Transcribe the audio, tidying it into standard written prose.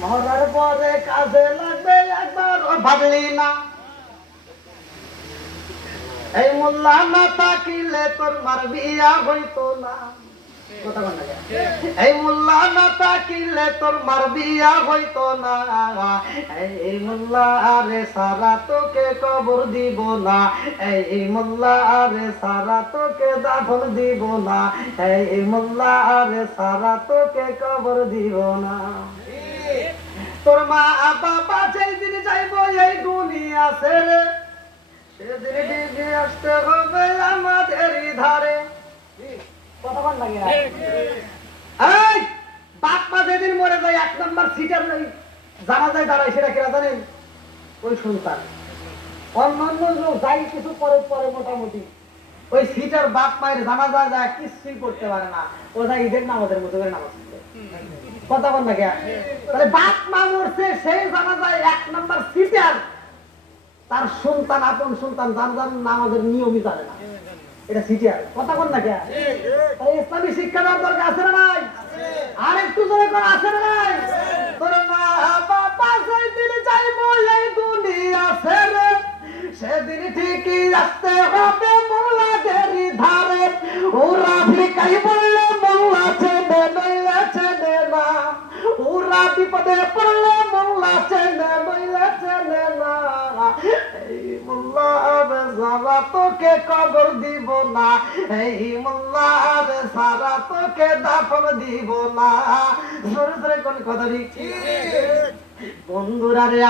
মরার পরে কাজে লাগবে একবার ভাবলি না এই মোল্লা না তাকিলে তোর মার বিয়া হইতো না কথা বল না এই মোল্লা না তাকিলে তোর মার বিয়া হইতো না এই মোল্লা আরে সারা তোকে কবর দিব না এই মোল্লা আরে সারা তোকে দাফন দিব না এই মোল্লা আরে সারা তোকে কবর দিব না তোর মা বাবা যেই দিন যাইব এই দুনিয়া ছেড়ে সেদিন ডিগে আসতে হবে আমাদের ধারে কথা বল লাগে এই বাপ মা যেদিন মরে যায় এক নাম্বার সিটার জানাজায় দাঁড়ায় সেটা কেরা জানেন ওই সন্তান অন্যান্য লোক যাই কিছু পরে পরে মোটামুটি ওই সিটার বাপ মায়ের জানাজা যায় কিছুই করতে পারে না ও যায় ঈদের নামাজের মতো করে নামাজ পড়ে কথা বল না কে তাহলে বাপ মা মরছে সেই জানাজায় এক নাম্বার সিটার তার সন্তান আপন সন্তান জানাজার নামাজের নিয়মই জানে না এটা সিটিআর কথা বল না কে তাই ইসলামী শিক্ষা দেওয়ার দরকার আছে না নাই আর একটু জোরে করে আছে না নাই তোর মা বাবা যেদিন যাইবো এই দুনিয়া ছেড়ে সেদিন ঠিকই আসতে হবে মোল্লাদের ধারে ওরা ভিকাই বললে মোল্লা চেনে নইলে চেনে না ওরা বিপদে পড়লে মোল্লা চেনে নইলে চেনে না এই মোল্লা আবে সারা তোকে কবর দিব না এই মোল্লা আবে সারা তোকে দাফন দিব না জোরে জোরে কোন কথা ঠিক বন্ধুরা রে